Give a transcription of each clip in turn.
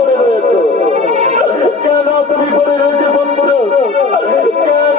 পড়ে রয়েছে। কেন তুমি পড়ে রয়েছে বন্ধু কেন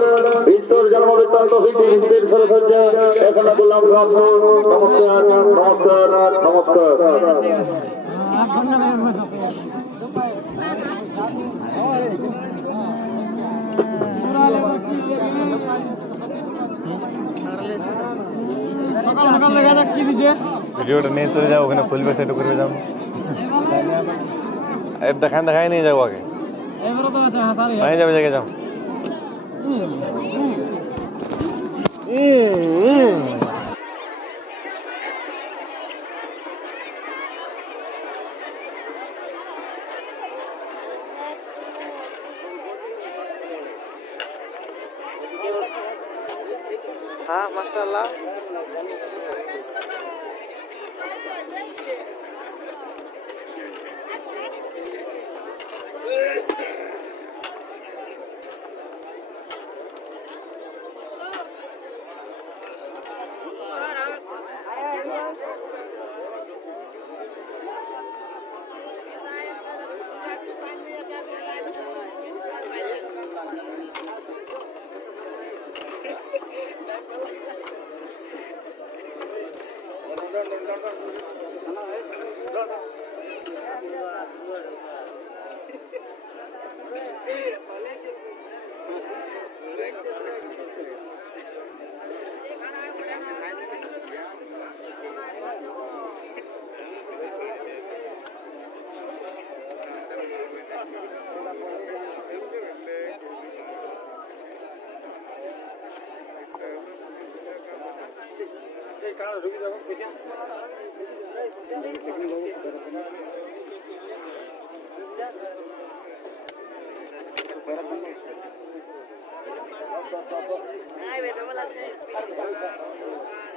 ফলে জন্ম বৃত্তান্ত হইতে বিশ্বের সরসজ্জা এখানে বললাম নমস্কার নমস্কার নমস্কার। সকাল সকাল দেখা যাক কি দিচ্ছে ভিডিওটা নিয়ে চলে যাও ওখানে খুলবে সেটা করবে যাও। এর দেখান দেখাই নিয়ে যাব আগে। এবারে তো আছে হাসারি Ah, masalah. 같이 우리